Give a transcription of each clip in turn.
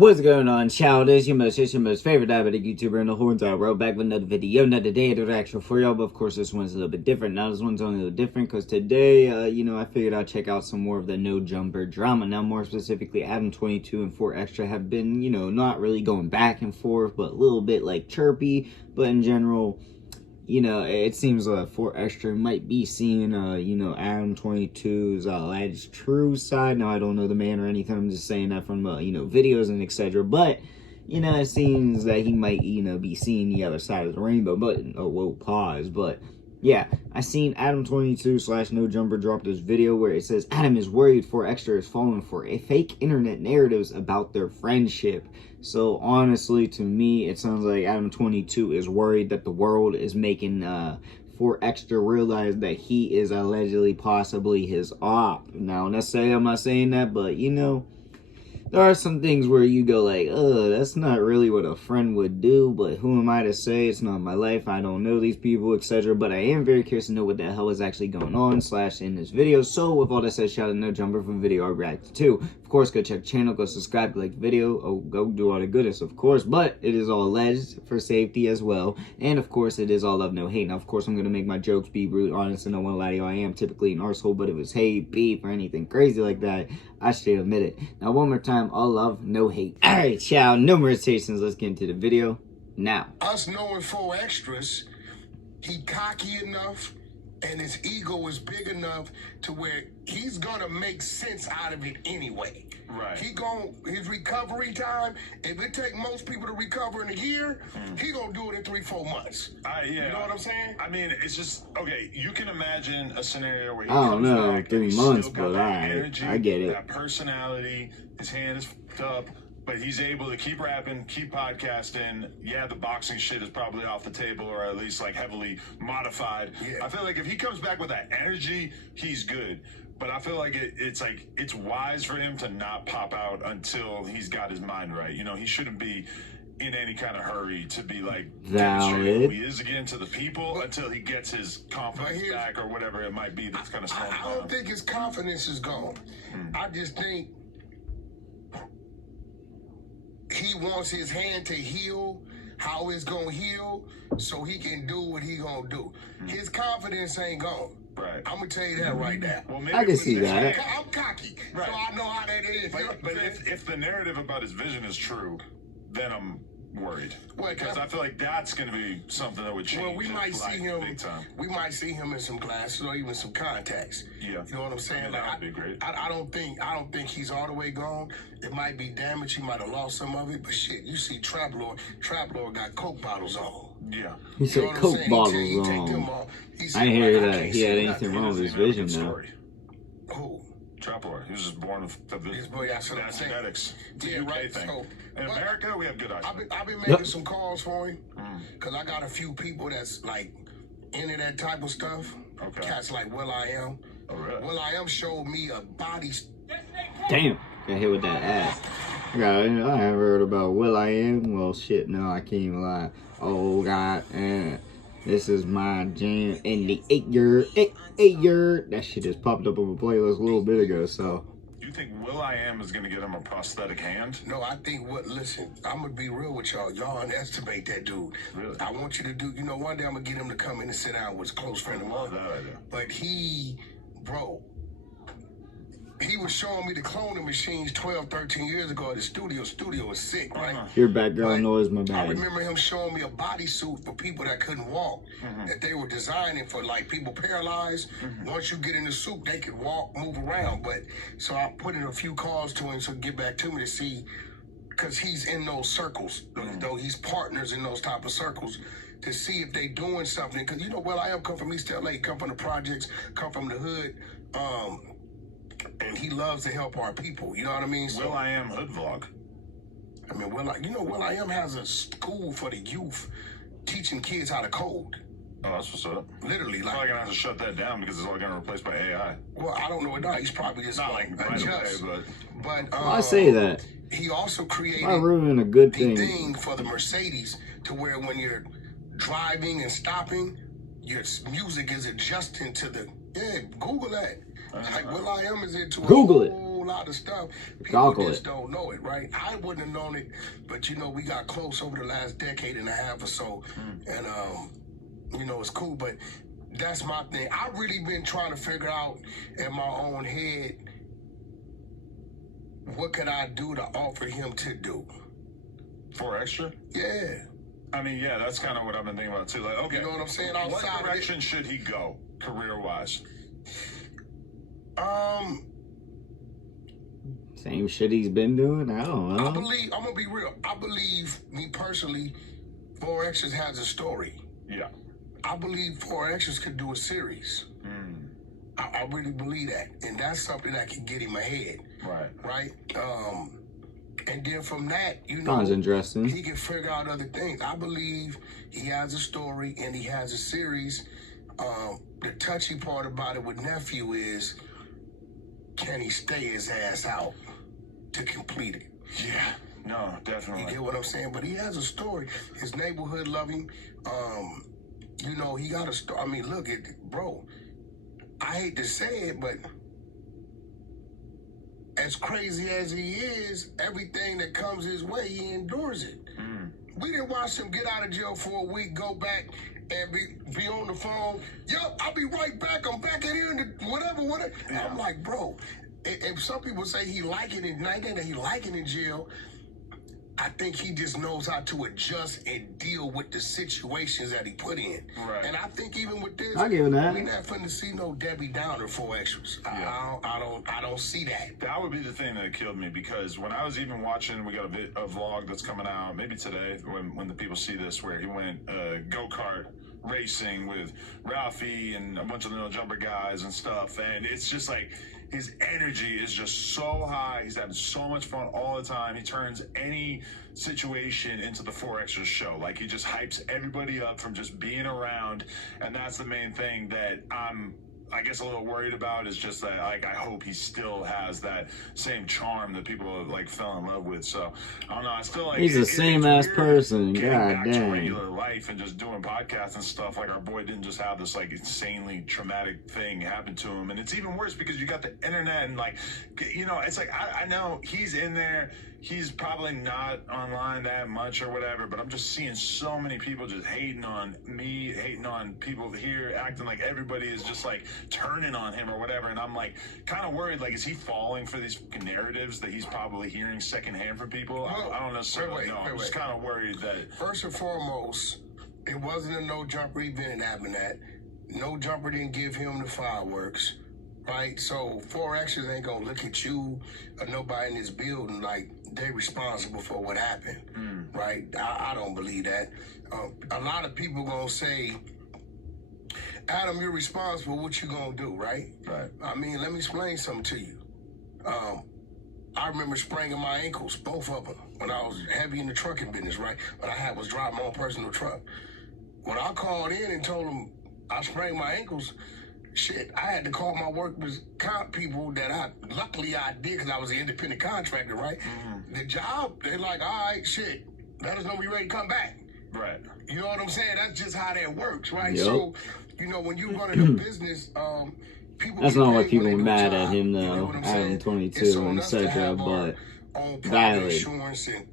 What's going on, child? It's your most favorite diabetic YouTuber in the whole entire world, back with another video, another day of action for y'all. But of course, this one's a little bit different. Now, this one's only a little different because today, I figured I'd check out some more of the no jumper drama. Now, more specifically, Adam22 and 4xtras have been, not really going back and forth, but a little bit like chirpy. But in general, it seems like 4xtras might be seeing, Adam22's alleged true side. Now, I don't know the man or anything. I'm just saying that from, videos and etc. But, it seems that he might, be seeing the other side of the rainbow. But, pause. But, yeah, I seen Adam22 / No Jumper drop this video where it says, Adam is worried 4xtras is falling for a fake internet narratives about their friendship. So honestly, to me, it sounds like Adam22 is worried that the world is making 4xtras realize that he is allegedly possibly his op. Now, necessarily, I'm not saying that, but there are some things where you go like, that's not really what a friend would do, but who am I to say? It's not my life. I don't know these people, etc. But I am very curious to know what the hell is actually going on / in this video. So with all that said, shout out No Jumper for the video I reacted to. Of course, go check the channel, go subscribe, like the video, go do all the goodness, of course. But it is all alleged for safety as well. And of course, it is all love, no hate. Now, of course, I'm going to make my jokes be brutally honest and I want to lie to you. I am typically an arsehole, but if it's hate, beef, or anything crazy like that, I straight admit it. Now, one more time, all love, no hate. All right, child, no more hesitations. Let's get into the video now. Us knowing 4xtras, he cocky enough and his ego is big enough to where he's gonna make sense out of it anyway. Right. His recovery time, if it take most people to recover in a year, he gonna do it in 3-4 months. Yeah. You know what I'm saying? I mean, it's just, okay, you can imagine a scenario where he I don't comes know, back 3 and months, still got but that energy, I get it. that personality, his hand is f***ed up, but he's able to keep rapping, keep podcasting. Yeah, the boxing shit is probably off the table, or at least like heavily modified. Yeah. I feel like if he comes back with that energy, he's good. But I feel like it's wise for him to not pop out until he's got his mind right. He shouldn't be in any kind of hurry to be like demonstrating who he is again to the people until he gets his confidence back or whatever it might be that's kind of slowing down. I don't think his confidence is gone. I just think he wants his hand to heal how it's gonna heal so he can do what he gonna do. His confidence ain't gone. Right. I'm gonna tell you that right now. Well, maybe I can see that. I'm cocky, right. so I know how that is. But if the narrative about his vision is true, then I'm worried. Because I feel like that's going to be something that would change. Well, we might see him big time. We might see him in some glasses or even some contacts. Yeah. You know what I'm saying? I mean, that would be great. I don't think he's all the way gone. It might be damaged. He might have lost some of it. But shit, you see Trap Lord got Coke bottles on. Yeah. He said Coke bottles on. I didn't hear that he had anything wrong with his vision though. Who? Trap Lord. He was just born with that's genetics. It's a UK right. thing. So, in America, we have good eyes. I've been making some calls for him because I got a few people that's like into that type of stuff. Okay. Cats like Will I Am. Oh, really? Will I Am showed me a body. Damn, got hit with that ass. I haven't heard about Will I Am. Well, shit, no, I can't even lie. Oh God, this is my jam in the 8 year. That shit just popped up on my playlist a little bit ago. So. You think Will I Am is going to get him a prosthetic hand? No, I think listen, I'm going to be real with y'all. Y'all underestimate that dude. Really? I want you to do, one day I'm going to get him to come in and sit down with a close friend of mine. I love that idea. But he was showing me the cloning machines 12, 13 years ago at the studio. Studio was sick, right? Your background noise, my bad. I remember him showing me a bodysuit for people that couldn't walk, that they were designing for like people paralyzed. Once you get in the suit, they could walk, move around. But so I put in a few calls to him to get back to me to see, because he's in those circles, though he's partners in those type of circles, to see if they doing something. Because Will I Am come from East LA, come from the projects, come from the hood. And he loves to help our people. You know what I mean? Will I Am hood vlog. I mean, Will I Am has a school for the youth teaching kids how to code. Oh, that's what's up. Literally, He's probably gonna have to shut that down because it's all gonna replaced by AI. Well, I don't know what He's probably just not like right adjust. away, but I say that. He also created ruining a good the thing. thing for the Mercedes to where when you're driving and stopping, your music is adjusting to the Google that. Like Will I Am is into Google it. whole lot of stuff. People Chocolate. just don't know it, right? I wouldn't have known it, but you know, we got close over the last decade and a half or so, and you know, it's cool. But that's my thing. I've really been trying to figure out in my own head, what could I do to offer him to do? 4xtra? Yeah. I mean, yeah, that's kind of what I've been thinking about too. Like, okay, You know what I'm saying? what Outside direction should he go career-wise? Same shit he's been doing. I don't know. I believe, I'm gonna be real. I believe, me personally, 4xtras has a story. Yeah. I believe 4xtras could do a series. I really believe that, and that's something that can get him ahead. Right. And then from that, you know, Sounds interesting. he can figure out other things. I believe he has a story and he has a series. The touchy part about it with Nephew is, can he stay his ass out to complete it? Yeah. No, definitely. You get what I'm saying? But he has a story. His neighborhood love him. You know, he got a story. I mean, look at bro. I hate to say it, but as crazy as he is, everything that comes his way, he endures it. We didn't watch him get out of jail for a week, go back and be on the phone. Yo, I'll be right back. I'm back in here and whatever. Yeah. I'm like, bro, if some people say he like it in night that he like it in jail, I think he just knows how to adjust and deal with the situations that he put in. Right. And I think even with this, I'll give him that. we're not finna see no Debbie Downer 4xtras. Yeah. I don't see that. That would be the thing that killed me, because when I was even watching, we got a vlog that's coming out maybe today when the people see this, where he went go-kart racing with Ralphie and a bunch of the no jumper guys and stuff, and it's just like his energy is just so high. He's having so much fun all the time. He turns any situation into the 4xtras show. Like, he just hypes everybody up from just being around, and that's the main thing that I'm, I guess, a little worried about, is just that, like, I hope he still has that same charm that people like fell in love with. So I don't know. I still like. He's the same ass person. Getting God back to damn. regular life and just doing podcasts and stuff. Like, our boy didn't just have this like insanely traumatic thing happen to him, and it's even worse because you got the internet and, like, you know, it's like I know he's in there. He's probably not online that much or whatever, but I'm just seeing so many people just hating on me, hating on people here, acting like everybody is just like turning on him or whatever. And I'm like kind of worried, like, is he falling for these narratives that he's probably hearing secondhand from people? Well, I don't necessarily know. I'm just kind of worried that. First and foremost, it wasn't a no jumper event in Abinat. No jumper didn't give him the fireworks. Right, so 4xtras ain't gonna look at you or nobody in this building like they responsible for what happened. Right, I don't believe that. A lot of people gonna say, Adam, you're responsible. What you gonna do? Right. I mean, let me explain something to you. I remember spraining my ankles, both of them, when I was heavy in the trucking business. Right, when I was driving my own personal truck. When I called in and told them I sprained my ankles, shit, I had to call my workers' comp people that luckily I did, because I was an independent contractor, right? The job, they're like, all right, shit, let us know when you're ready to come back. Right. You know what I'm saying? That's just how that works, right? Yep. So, you know, when you run a business, people. That's get not why paid people when are they do mad a at job. him, You know though. what I'm saying? Adam22 It's on and us to etc. have our But own private Diabeto. insurance and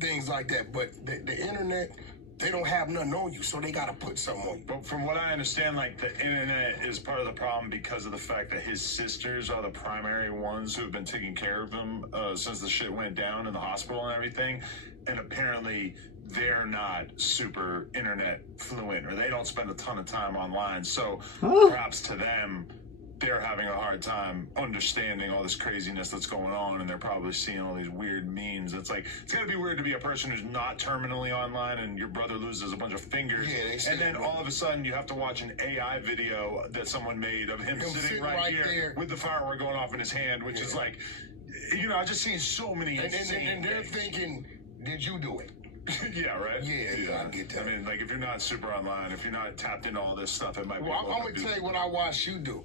things like that. But the internet, they don't have nothing on you, so they got to put something on you. But from what I understand, like, the internet is part of the problem because of the fact that his sisters are the primary ones who have been taking care of him since the shit went down in the hospital and everything. And apparently they're not super internet fluent, or they don't spend a ton of time online. So perhaps to them, they're having a hard time understanding all this craziness that's going on, and they're probably seeing all these weird memes. It's like, it's gotta be weird to be a person who's not terminally online and your brother loses a bunch of fingers, and then all of a sudden you have to watch an AI video that someone made of him sitting right here there with the firework going off in his hand, which is like, you know, I've just seen so many insane and they're things. thinking, did you do it? Yeah, right? Yeah, I get that. I mean, like, if you're not super online, if you're not tapped into all this stuff, it might be. Well, I'm gonna tell you what I watched you do.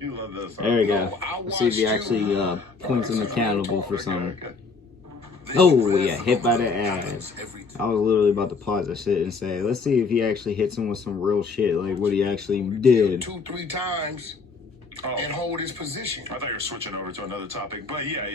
You love this. there we go. Let's see if he actually points him accountable for something. Oh, yeah, hit by the ass. I was literally about to pause that shit and say, let's see if he actually hits him with some real shit, like what he actually did. 2-3 times, and hold his position. I thought you were switching over to another topic, but yeah.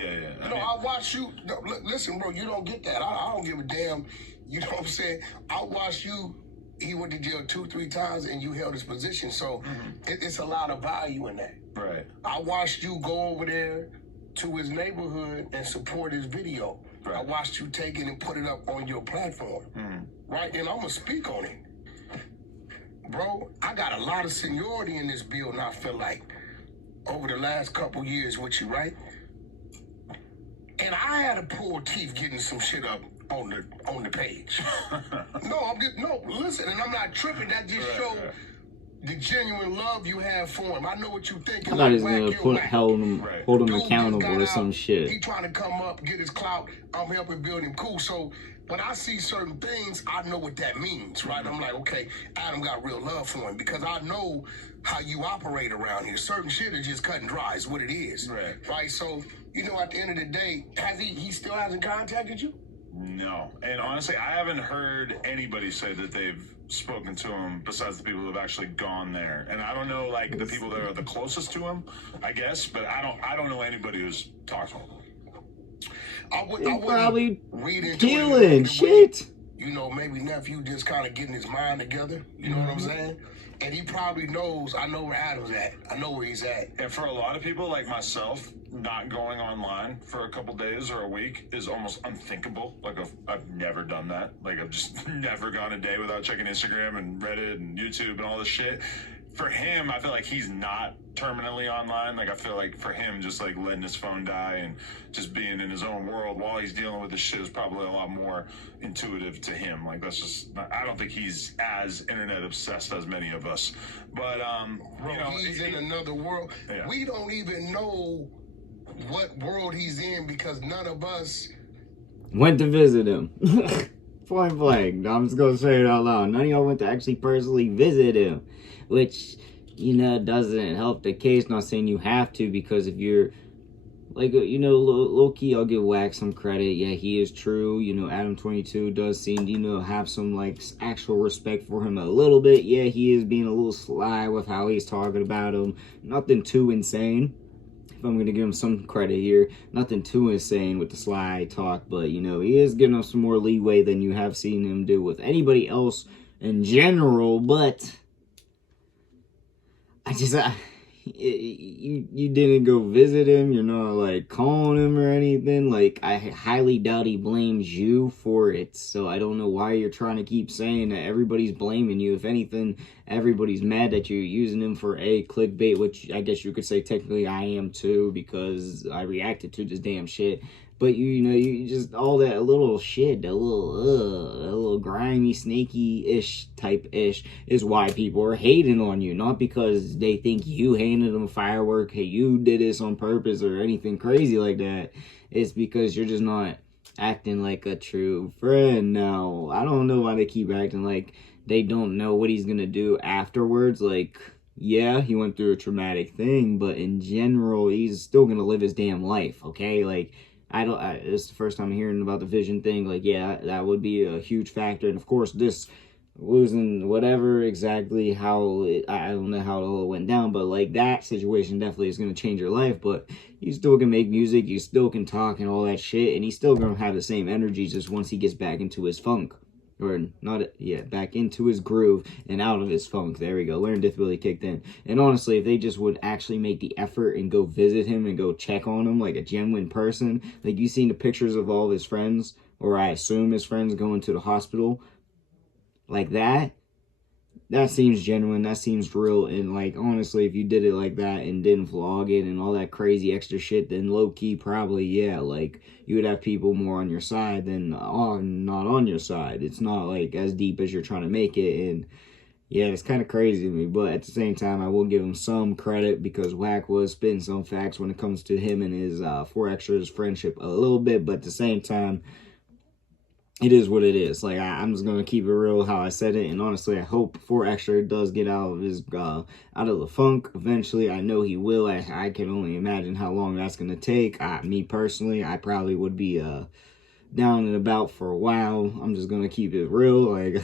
I watch you. No, listen, bro, you don't get that. I don't give a damn. You know what I'm saying? I watched you. He went to jail 2-3 times, and you held his position. So it's a lot of value in that. Right. I watched you go over there to his neighborhood and support his video. Right. I watched you take it and put it up on your platform. Right? And I'm going to speak on it. Bro, I got a lot of seniority in this build, and I feel like over the last couple years with you, right? And I had to pull teeth getting some shit up on the page. No, listen, and I'm not tripping. That just show the genuine love you have for him. I know what you think. I thought he was gonna hold him accountable or some shit. He trying to come up, get his clout. I'm helping build him cool. So when I see certain things, I know what that means, right? I'm like, okay, Adam got real love for him because I know how you operate around here. Certain shit is just cut and dry, is what it is. Right? So, at the end of the day, he still hasn't contacted you? No. And honestly, I haven't heard anybody say that they've spoken to him besides the people who have actually gone there. And I don't know, like, the people that are the closest to him, I guess, but I don't know anybody who's talked to him. I probably read into killing shit. Maybe nephew just kind of getting his mind together. You know what I'm saying? And he probably knows, I know where Adam's at. I know where he's at. And for a lot of people like myself, not going online for a couple days or a week is almost unthinkable. Like, I've never done that. Like, I've just never gone a day without checking Instagram and Reddit and YouTube and all this shit. For him, I feel like he's not terminally online. Like, I feel like for him, just like letting his phone die and just being in his own world while he's dealing with this shit is probably a lot more intuitive to him. Like, that's just, I don't think he's as internet obsessed as many of us. But, he's in another world. Yeah. We don't even know what world he's in because none of us went to visit him. Point blank. I'm just gonna say it out loud. None of y'all went to actually personally visit him, which doesn't help the case. Not saying you have to, because if you're like, low key, I'll give Wax some credit. Yeah, he is true. Adam22 does seem to have some like actual respect for him a little bit. Yeah, he is being a little sly with how he's talking about him. Nothing too insane. If I'm going to give him some credit here, nothing too insane with the sly talk, but, he is giving him some more leeway than you have seen him do with anybody else in general, but you didn't go visit him, you're not, like, calling him or anything. Like, I highly doubt he blames you for it, so I don't know why you're trying to keep saying that everybody's blaming you. If anything, everybody's mad that you're using him for clickbait, which I guess you could say technically I am too, because I reacted to this damn shit. But you just, all that little shit, that little grimy, snaky-ish type-ish is why people are hating on you. Not because they think you handed them a firework, hey, you did this on purpose or anything crazy like that. It's because you're just not acting like a true friend now. I don't know why they keep acting like they don't know what he's gonna do afterwards. Like, yeah, he went through a traumatic thing, but in general, he's still gonna live his damn life, okay? Like, it's the first time I'm hearing about the vision thing. Like, yeah, that would be a huge factor. And of course, this losing whatever exactly I don't know how it all went down, but like that situation definitely is going to change your life. But you still can make music, you still can talk and all that shit, and he's still going to have the same energy just once he gets back into his funk. Or not, yeah, back into his groove and out of his funk. There we go. Learn Death really kicked in. And honestly, if they just would actually make the effort and go visit him and go check on him like a genuine person, like you seen the pictures of all of his friends, or I assume his friends going to the hospital, like that seems genuine, that seems real. And like, honestly, if you did it like that and didn't vlog it and all that crazy extra shit, then low-key probably, yeah, like you would have people more on your side than not on your side. It's not like as deep as you're trying to make it. And yeah, it's kind of crazy to me, but at the same time, I will give him some credit because Wack was spitting some facts when it comes to him and his 4xtras friendship a little bit. But at the same time, it is what it is. Like, I'm just gonna keep it real how I said it, and honestly, I hope 4xtras does get out of his out of the funk eventually. I know he will. I can only imagine how long that's gonna take. Me personally, I probably would be down and about for a while. I'm just gonna keep it real. Like,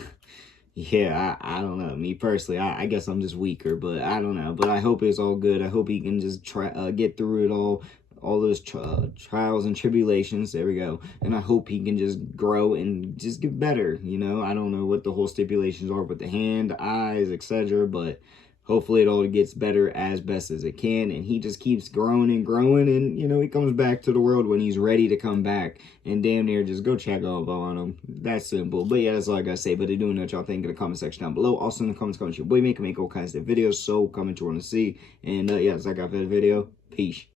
yeah, I don't know. Me personally, I guess I'm just weaker, but I don't know. But I hope it's all good. I hope he can just try get through it all those trials and tribulations. There we go. And I hope he can just grow and just get better. You know, I don't know what the whole stipulations are with the hand, eyes, etc. But hopefully it all gets better as best as it can, and he just keeps growing and growing, and, you know, he comes back to the world when he's ready to come back, and damn near just go check up on him. That's simple. But yeah, that's all I gotta say. But I do know what y'all think in the comment section down below. Also in the comments, your boy make all kinds of videos, so comment you want to see. And yeah, that's all I got for the video. Peace.